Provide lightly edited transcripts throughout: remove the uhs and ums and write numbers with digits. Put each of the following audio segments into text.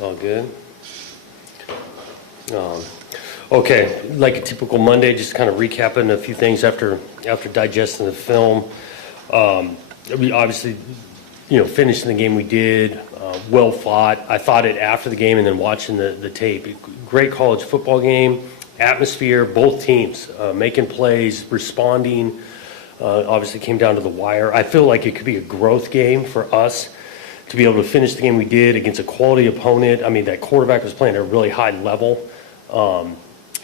All good. Okay, like a typical Monday, just kind of recapping a few things after digesting the film. We obviously, finishing the game we did, well fought. I thought it after the game and then watching the tape. Great college football game, atmosphere, both teams making plays, responding. Obviously came down to the wire. I feel like it could be a growth game for us to be able to finish the game we did against a quality opponent. I mean, that quarterback was playing at a really high level.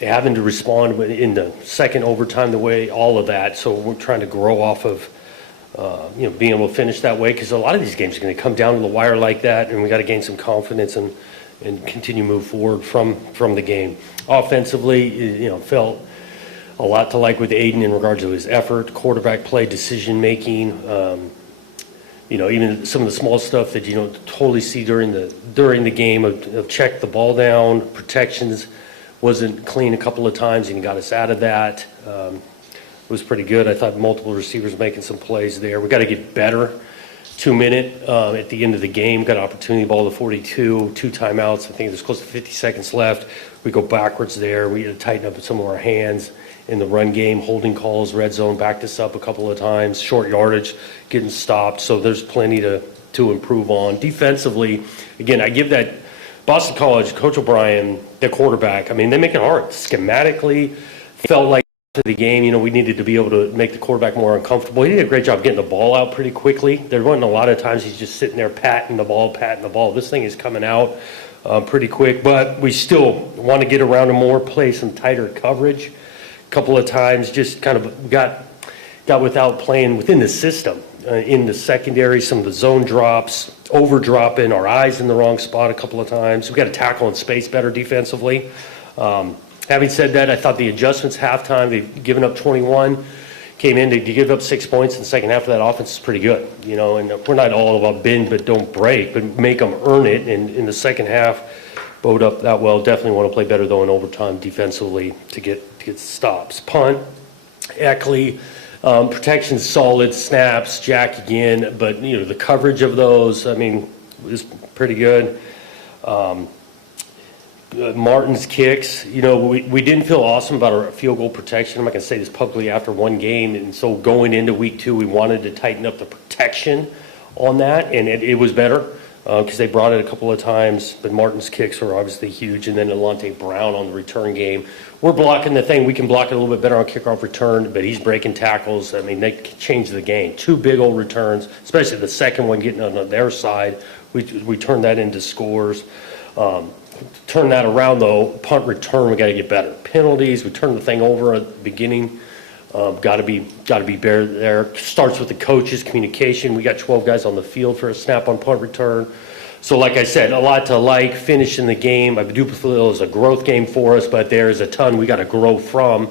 Having to respond in the second overtime, the way, all of that. So we're trying to grow off of, being able to finish that way, because a lot of these games are going to come down to the wire like that, and we got to gain some confidence and continue to move forward from the game. Offensively, felt a lot to like with Aiden in regards to his effort, quarterback play, decision making. Even some of the small stuff that you don't totally see during the game of check the ball down, protections wasn't clean a couple of times, and he got us out of that. It was pretty good. I thought multiple receivers making some plays there. We got to get better. 2 minute at the end of the game, got an opportunity ball to 42, 2 timeouts. I think there's close to 50 seconds left. We go backwards there. We had to tighten up some of our hands in the run game, holding calls, red zone, backed us up a couple of times, short yardage, getting stopped. So there's plenty to improve on. Defensively, again, I give that Boston College, Coach O'Brien, the quarterback, I mean, they make it hard. Schematically, felt like to the game, we needed to be able to make the quarterback more uncomfortable. He did a great job getting the ball out pretty quickly. There wasn't a lot of times he's just sitting there patting the ball. This thing is coming out pretty quick, but we still want to get around him more, play some tighter coverage. A couple of times just kind of got without playing within the system. In the secondary, some of the zone drops, over dropping, our eyes in the wrong spot a couple of times. We got to tackle in space better defensively. Having said that, I thought the adjustments halftime, they've given up 21, came in to give up 6 points in the second half of that offense is pretty good. And we're not all about bend but don't break, but make them earn it. And in the second half, bowed up that well. Definitely want to play better though in overtime defensively to get stops. Punt, Eckley. Protection solid, snaps, Jack again, but the coverage of those, I mean, is pretty good. Martin's kicks, we didn't feel awesome about our field goal protection. I'm not going to say this publicly after one game, and so going into week 2, we wanted to tighten up the protection on that, and it was better because they brought it a couple of times, but Martin's kicks were obviously huge, and then Alante Brown on the return game. We're blocking the thing. We can block it a little bit better on kickoff return, but he's breaking tackles. I mean, they changed the game. 2 big old returns, especially the second one getting on their side. We turned that into scores. Turn that around, though. Punt return, we got to get better. Penalties, we turned the thing over at the beginning. Got to be better there. Starts with the coaches, communication. We got 12 guys on the field for a snap on punt return. So like I said, a lot to like, finishing the game. I do feel it was a growth game for us, but there is a ton we got to grow from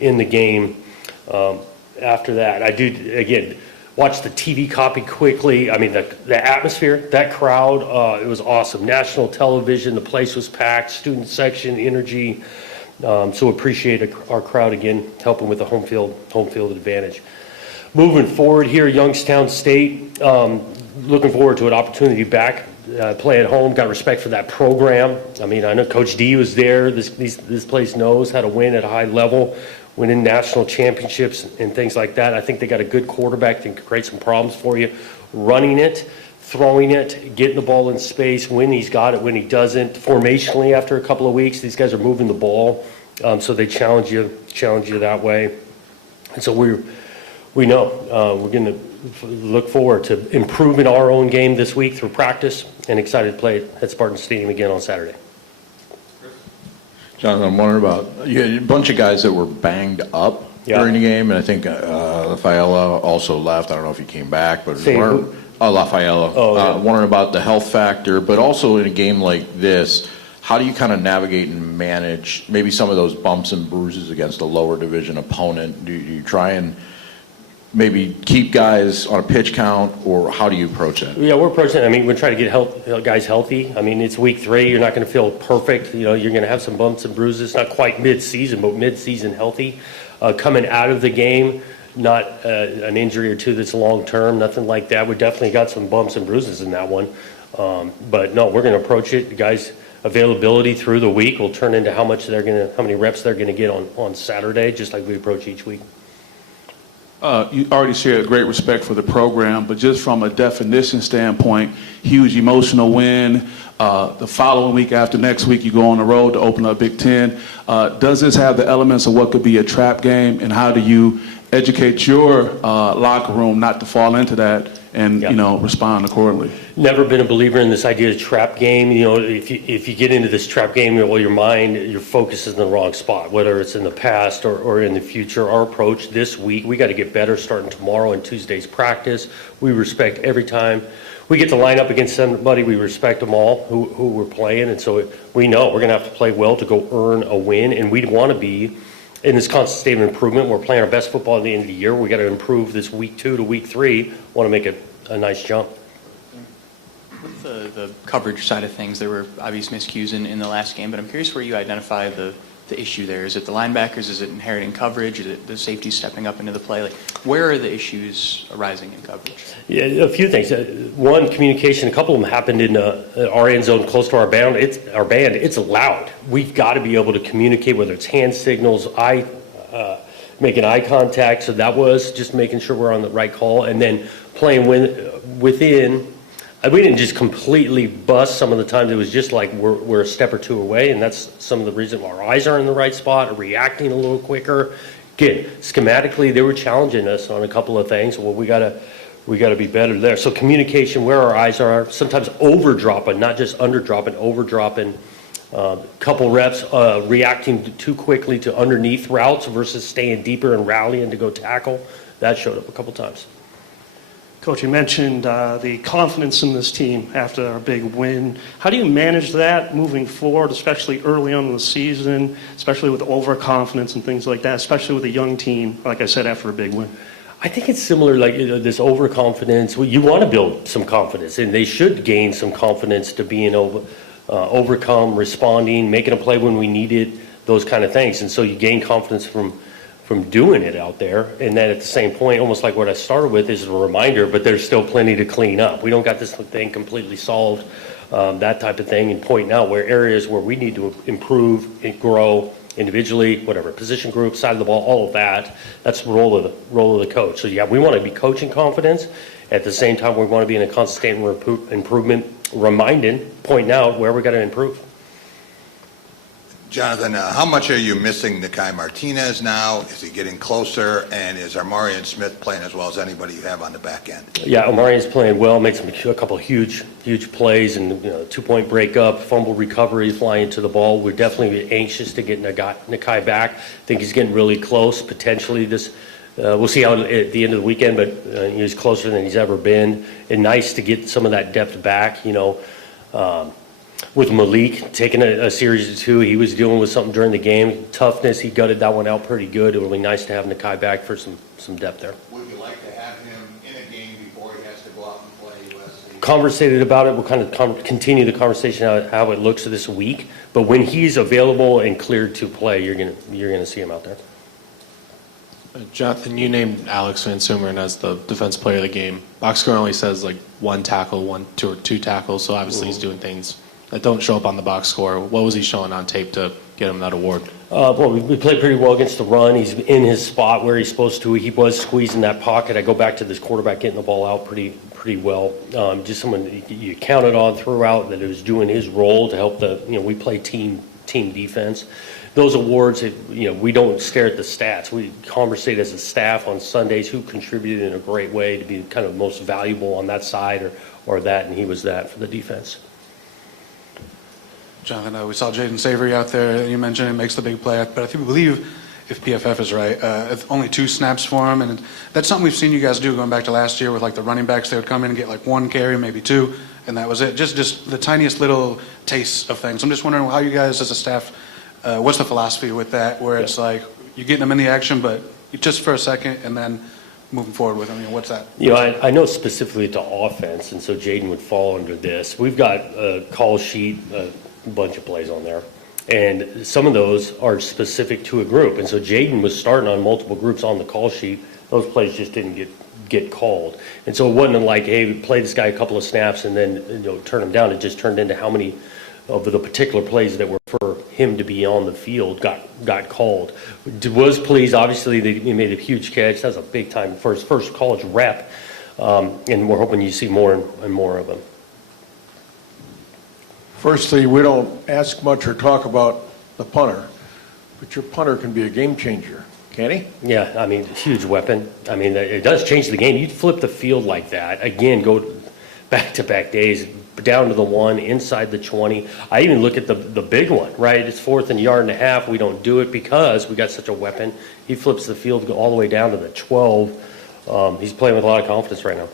in the game after that. I do, again, watch the TV copy quickly. I mean, the atmosphere, that crowd, it was awesome. National television, the place was packed, student section, energy. So appreciate our crowd again, helping with the home field advantage. Moving forward here, Youngstown State, looking forward to an opportunity back. Play at home, got respect for that program. I mean, I know Coach D was there. This place knows how to win at a high level, winning national championships and things like that. I think they got a good quarterback that can create some problems for you. Running it, throwing it, getting the ball in space, when he's got it, when he doesn't. Formationally, after a couple of weeks, these guys are moving the ball, so they challenge you that way. And so we know we're going to look forward to improving our own game this week through practice, and excited to play at Spartan Stadium again on Saturday. John, I'm wondering about, you had a bunch of guys that were banged up during the game, and I think Lafayella also left. I don't know if he came back, but Lafayella. Wondering about the health factor, but also in a game like this, how do you kind of navigate and manage maybe some of those bumps and bruises against a lower division opponent? Do you try and maybe keep guys on a pitch count, or how do you approach that? Yeah, we're approaching it. I mean, we're trying to get guys healthy. I mean, it's week 3. You're not going to feel perfect. You're going to have some bumps and bruises. Not quite mid-season, but mid-season healthy. Coming out of the game, not an injury or two that's long-term, nothing like that. We definitely got some bumps and bruises in that one. But no, we're going to approach it. The guys' availability through the week will turn into how many reps they're going to get on Saturday, just like we approach each week. You already shared great respect for the program, but just from a definition standpoint, huge emotional win. The following week after next week, you go on the road to open up Big Ten. Does this have the elements of what could be a trap game, and how do you educate your locker room not to fall into that and respond accordingly? Never been a believer in this idea of trap game. If you get into this trap game, your mind, your focus is in the wrong spot, whether it's in the past or in the future. Our approach this week, we got to get better starting tomorrow and Tuesday's practice. We respect every time we get to line up against somebody, we respect them all who we're playing. And so we know we're going to have to play well to go earn a win. And we'd want to be in this constant state of improvement. We're playing our best football at the end of the year. We got to improve this week 2 to week 3. Want to make a nice jump. With the coverage side of things, there were obvious miscues in the last game, but I'm curious where you identify the issue there. Is it the linebackers? Is it inheriting coverage? Is it the safety stepping up into the play? Like, where are the issues arising in coverage? Yeah, a few things. One, communication. A couple of them happened in our end zone close to our band. It's loud. We've got to be able to communicate, whether it's hand signals, making eye contact. So that was just making sure we're on the right call, and then playing within. We didn't just completely bust some of the times. It was just like we're a step or two away, and that's some of the reason our eyes are in the right spot, reacting a little quicker. Again, schematically, they were challenging us on a couple of things. Well, we gotta be better there. So communication, where our eyes are, sometimes overdropping, not just underdropping, overdropping. Couple reps, reacting too quickly to underneath routes versus staying deeper and rallying to go tackle. That showed up a couple times. Coach, you mentioned the confidence in this team after our big win. How do you manage that moving forward, especially early on in the season, especially with overconfidence and things like that, especially with a young team, like I said, after a big win? I think it's similar, like this overconfidence. Well, you want to build some confidence, and they should gain some confidence to being overcome, responding, making a play when we need it, those kind of things. And so you gain confidence from doing it out there. And then at the same point, almost like what I started with, is a reminder, but there's still plenty to clean up. We don't got this thing completely solved, that type of thing, and pointing out where areas where we need to improve and grow individually, whatever, position group, side of the ball, all of that. That's the role of the coach. So yeah, we want to be coaching confidence. At the same time, we want to be in a constant improvement, reminding, pointing out where we got to improve. Jonathan, how much are you missing Nikai Martinez now? Is he getting closer? And is Amarian Smith playing as well as anybody you have on the back end? Yeah, Amarian's playing well, makes a couple of huge plays, and 2-point breakup, fumble recovery, flying to the ball. We're definitely anxious to get Nikai back. I think he's getting really close, potentially this. We'll see how at the end of the weekend, but he's closer than he's ever been. And nice to get some of that depth back, with Malik taking a series of 2, he was dealing with something during the game. Toughness, he gutted that one out pretty good. It would be nice to have Nikai back for some depth there. Would you like to have him in a game before he has to go out and play USC? Conversated about it. We'll kind of continue the conversation how it looks this week. But when he's available and cleared to play, you're gonna see him out there. Jonathan, you named Alex Van Sumeren as the defense player of the game. Box score only says like 1 tackle, 2 tackles, so obviously he's doing things that don't show up on the box score. What was he showing on tape to get him that award? Well, we played pretty well against the run. He's in his spot where he's supposed to. He was squeezing that pocket. I go back to this quarterback getting the ball out pretty well. Just someone you counted on throughout that was doing his role to help we play team defense. Those awards, we don't stare at the stats. We conversate as a staff on Sundays who contributed in a great way to be kind of most valuable on that side or that, and he was that for the defense. Jonathan, we saw Jaden Savory out there. You mentioned it makes the big play, but I believe, if PFF is right, only 2 snaps for him, and that's something we've seen you guys do going back to last year with like the running backs. They would come in and get like 1 carry, maybe 2, and that was it. Just the tiniest little tastes of things. I'm just wondering how you guys as a staff, what's the philosophy with that, where it's like you're getting them in the action, but just for a second, and then moving forward with them. What's that? I know specifically to offense, and so Jaden would fall under this. We've got a call sheet, a bunch of plays on there, and some of those are specific to a group. And so Jaden was starting on multiple groups on the call sheet those plays just didn't get called. And so it wasn't like, hey, we play this guy a couple of snaps and then turn him down. It just turned into how many of the particular plays that were for him to be on the field got called. Was pleased, obviously, that he made a huge catch. That's a big time for his first college rep, and we're hoping you see more and more of him. Firstly, we don't ask much or talk about the punter, but your punter can be a game changer, can't he? Yeah, I mean, huge weapon. I mean, it does change the game. You flip the field like that, again, go back-to-back days, down to the 1, inside the 20. I even look at the big one, right? It's 4th and yard and a half. We don't do it because we got such a weapon. He flips the field all the way down to the 12. He's playing with a lot of confidence right now.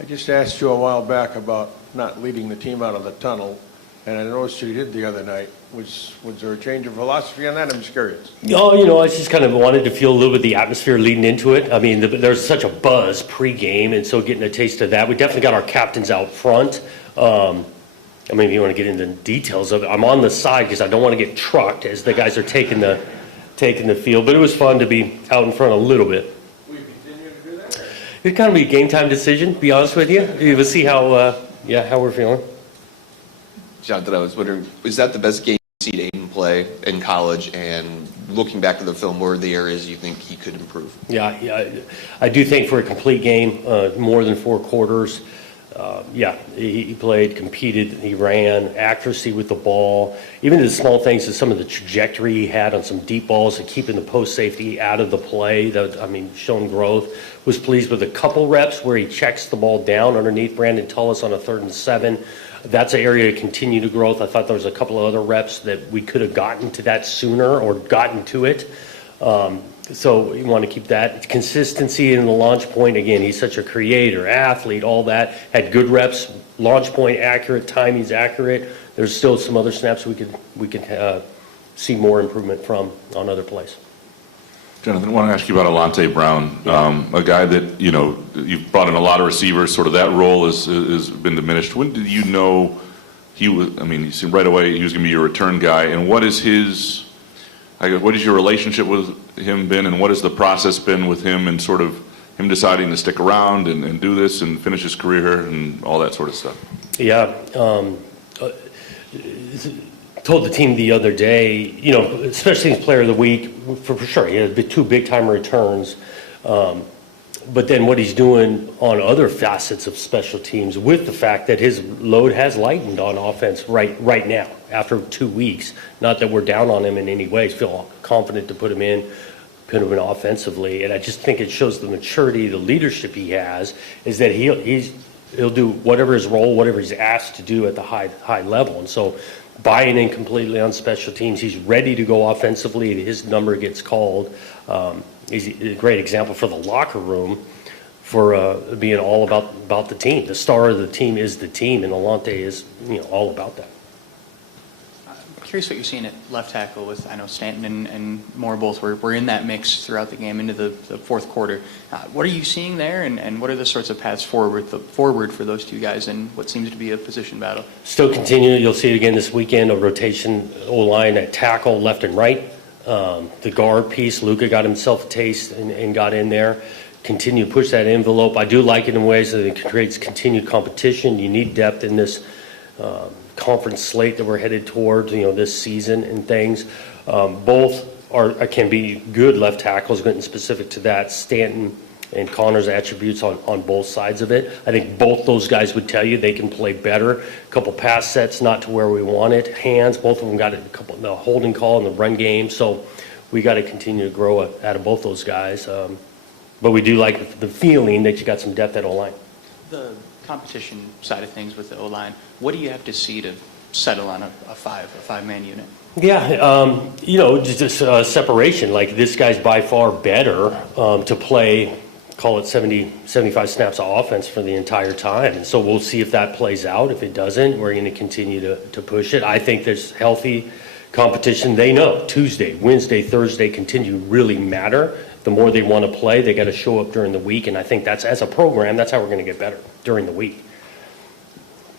I just asked you a while back about not leading the team out of the tunnel, and I noticed you did the other night. Was there a change of philosophy on that? I'm just curious. No, I just kind of wanted to feel a little bit of the atmosphere leading into it. I mean, there's such a buzz pregame, and so getting a taste of that. We definitely got our captains out front. I mean, if you want to get into the details of it, I'm on the side because I don't want to get trucked as the guys are taking the field. But it was fun to be out in front a little bit. Will you continue to do that? It's kind of be a game time decision, to be honest with you. We'll see how we're feeling. Jonathan, I was wondering, is that the best game you've seen Aiden play in college? And looking back to the film, where are the areas you think he could improve? Yeah, I do think for a complete game, more than 4 quarters, he played, competed, he ran, accuracy with the ball, even the small things, some of the trajectory he had on some deep balls and keeping the post safety out of the play, shown growth. Was pleased with a couple reps where he checks the ball down underneath Brandon Tullis on a 3rd and 7. That's an area to continue to growth. I thought there was a couple of other reps that we could have gotten to that sooner or gotten to it. So you want to keep that consistency in the launch point. Again, he's such a creator, athlete, all that. Had good reps, launch point accurate, timing's accurate. There's still some other snaps we could see more improvement from on other plays. Jonathan, I want to ask you about Alante Brown, a guy that, you've brought in a lot of receivers, sort of that role has been diminished. When did you know you seemed right away he was going to be your return guy, and what is what is your relationship with him been, and what has the process been with him and sort of him deciding to stick around and do this and finish his career here and all that sort of stuff? Yeah, told the team the other day, especially as player of the week, for sure, he had 2 big-time returns. But then what he's doing on other facets of special teams with the fact that his load has lightened on offense right now after 2 weeks. Not that we're down on him in any way. Feel confident to put him in offensively. And I just think it shows the maturity, the leadership he has, is that he'll do whatever his role, whatever he's asked to do at the high level. And so buying in completely on special teams. He's ready to go offensively. His number gets called. He's a great example for the locker room for being all about the team. The star of the team is the team, and Alante is all about that. I'm curious what you're seeing at left tackle with, I know Stanton and Moore both were in that mix throughout the game into the 4th quarter. What are you seeing there, and what are the sorts of paths forward for those 2 guys in what seems to be a position battle? Still continuing. You'll see it again this weekend, a rotation O-line at tackle, left and right. The guard piece, Luka got himself a taste and got in there. Continue to push that envelope. I do like it in ways that it creates continued competition. You need depth in this conference slate that we're headed toward, this season and things. Both can be good left tackles, getting specific to that. Stanton and Connor's attributes on both sides of it. I think both those guys would tell you they can play better. A couple pass sets, not to where we want it. Hands, both of them got the holding call in the run game. So we got to continue to grow out of both those guys. But we do like the feeling that you got some depth at O-line. The competition side of things with the O-line, what do you have to see to settle on a five-man unit? Yeah, just separation. Like, this guy's by far better to play, call it 70, 75 snaps of offense for the entire time. And so we'll see if that plays out. If it doesn't, we're going to continue to push it. I think there's healthy competition. They know Tuesday, Wednesday, Thursday continue to really matter. The more they want to play, they got to show up during the week. And I think that's, as a program, that's how we're going to get better during the week.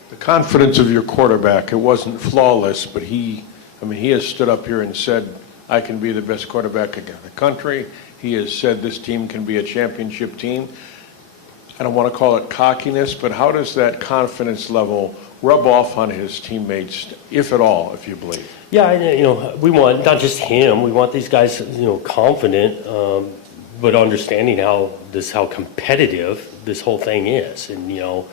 The confidence of your quarterback, it wasn't flawless, but he has stood up here and said, I can be the best quarterback in the country. He has said this team can be a championship team. I don't want to call it cockiness, but how does that confidence level rub off on his teammates, if at all, if you believe? Yeah, we want not just him. We want these guys, confident, but understanding how competitive this whole thing is, and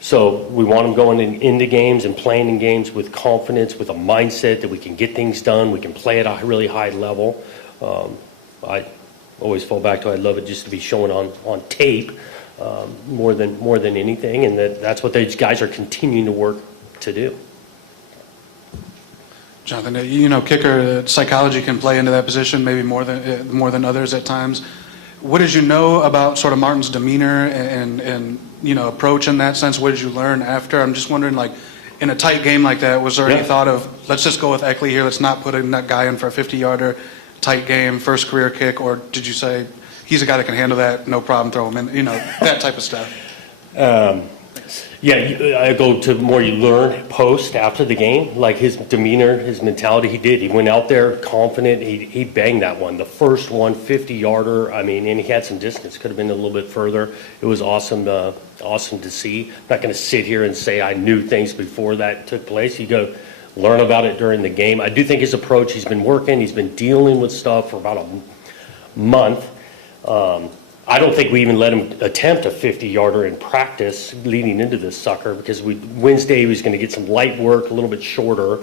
so we want them going into games and playing in games with confidence, with a mindset that we can get things done. We can play at a really high level. I always fall back to I'd love it just to be shown on tape more than anything, and that's what these guys are continuing to work to do. Jonathan, kicker psychology can play into that position maybe more than others at times. What did you know about sort of Martin's demeanor and approach in that sense? What did you learn after? I'm just wondering, like, in a tight game like that, was there any thought of, let's just go with Eckley here, let's not put that guy in for a 50-yarder, tight game, first career kick, or did you say, he's a guy that can handle that, no problem, throw him in, that type of stuff? I go to more you learn post after the game, like his demeanor, his mentality. He went out there confident. He banged that one, the first one, 50-yarder. I mean, and he had some distance. Could have been a little bit further. It was awesome to see. I'm not going to sit here and say I knew things before that took place. You go learn about it during the game. I do think his approach. He's been working. He's been dealing with stuff for about a month. I don't think we even let him attempt a 50-yarder in practice leading into this sucker because Wednesday he was going to get some light work, a little bit shorter.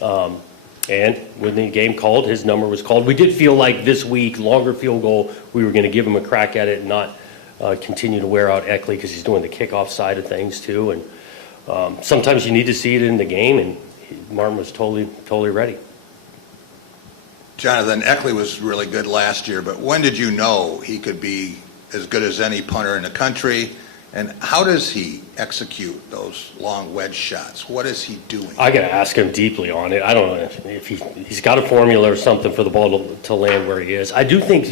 And when the game called, his number was called. We did feel like this week, longer field goal, we were going to give him a crack at it and not continue to wear out Eckley because he's doing the kickoff side of things too. And sometimes you need to see it in the game, and Martin was totally ready. Jonathan, Eckley was really good last year, but when did you know he could be as good as any punter in the country? And how does he execute those long wedge shots? What is he doing? I got to ask him deeply on it. I don't know if he's got a formula or something for the ball to land where he is. I do think,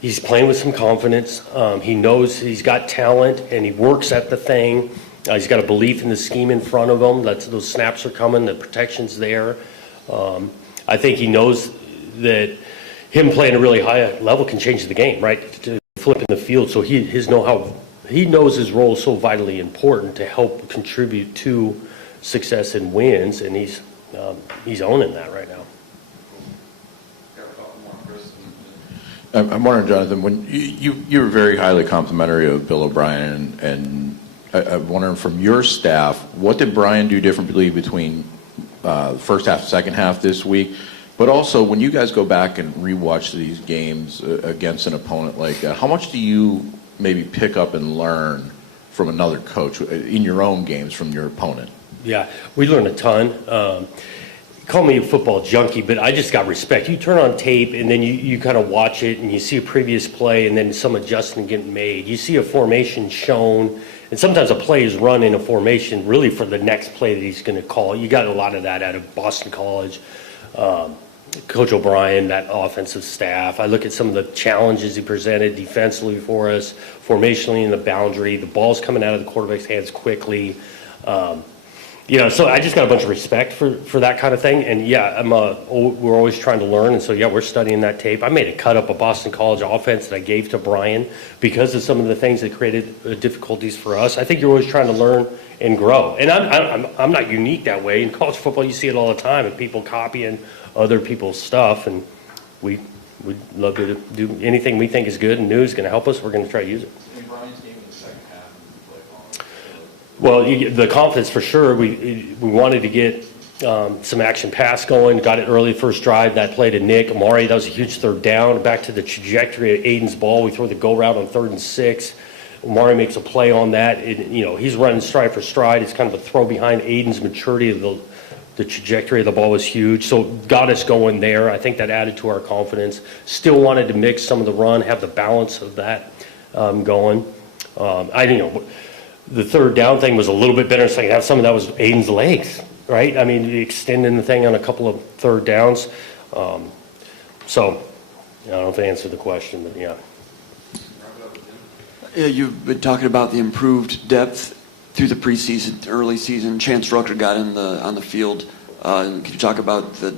he's playing with some confidence. He knows he's got talent, and he works at the thing. He's got a belief in the scheme in front of him. Those snaps are coming. The protection's there. I think he knows that him playing a really high level can change the game, right? To flip in the field. So he knows his role is so vitally important to help contribute to success and wins, and he's owning that right now. I'm wondering, Jonathan, when you were very highly complimentary of Bill O'Brien, and I'm wondering from your staff, what did Brian do differently between the first half and second half this week? But also, when you guys go back and rewatch these games against an opponent like that, how much do you maybe pick up and learn from another coach in your own games from your opponent? Yeah, we learn a ton. Call me a football junkie, but I just got respect. You turn on tape, and then you kind of watch it, and you see a previous play, and then some adjustment getting made. You see a formation shown, and sometimes a play is run in a formation really for the next play that he's going to call. You got a lot of that out of Boston College. Coach O'Brien, that offensive staff. I look at some of the challenges he presented defensively for us, formationally in the boundary. The ball's coming out of the quarterback's hands quickly. So I just got a bunch of respect for that kind of thing. And we're always trying to learn. And so we're studying that tape. I made a cut up a Boston College offense that I gave to Brian because of some of the things that created difficulties for us. I think you're always trying to learn and grow. And I'm not unique that way. In college football, you see it all the time, and people copying other people's stuff. And we'd love to do anything we think is good and new is going to help us. We're going to try to use it. Well, the confidence for sure. We wanted to get some action pass going. Got it early first drive. That play to Nick Amari. That was a huge third down. Back to the trajectory of Aiden's ball. We throw the go route on 3rd and 6. Amari makes a play on that. He's running stride for stride. It's kind of a throw behind Aiden's maturity. The trajectory of the ball was huge. So got us going there. I think that added to our confidence. Still wanted to mix some of the run, have the balance of that going. The third down thing was a little bit better in the second half. Some of that was Aiden's legs, right? I mean, extending the thing on a couple of third downs. So I don't know if I answered the question, but yeah. You've been talking about the improved depth through the preseason, early season. Chance Rucker got on the field. Could you talk about the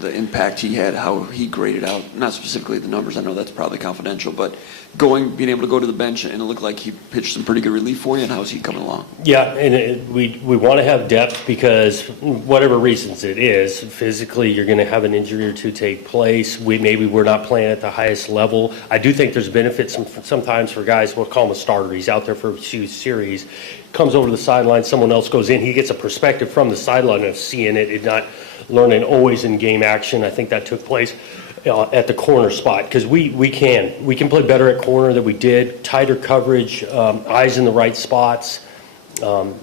the impact he had, how he graded out, not specifically the numbers, I know that's probably confidential, but being able to go to the bench and it looked like he pitched some pretty good relief for you, and how's he coming along? Yeah, and we want to have depth because whatever reasons it is, physically you're going to have an injury or two take place. Maybe we're not playing at the highest level. I do think there's benefits sometimes for guys, we'll call him a starter. He's out there for a few series, comes over to the sideline, someone else goes in. He gets a perspective from the sideline of seeing it and not learning always in game action. I think that took place at the corner spot because we can play better at corner than we did, tighter coverage, eyes in the right spots. And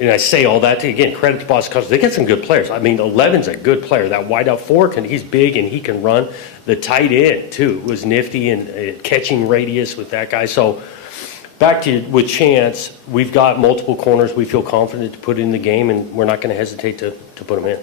I say all that to, again, credit to Boston College. They get some good players. I mean, 11's a good player. That wideout four, he's big and he can run. The tight end, too, was nifty and catching radius with that guy. So back to with Chance, we've got multiple corners we feel confident to put in the game, and we're not going to hesitate to put them in.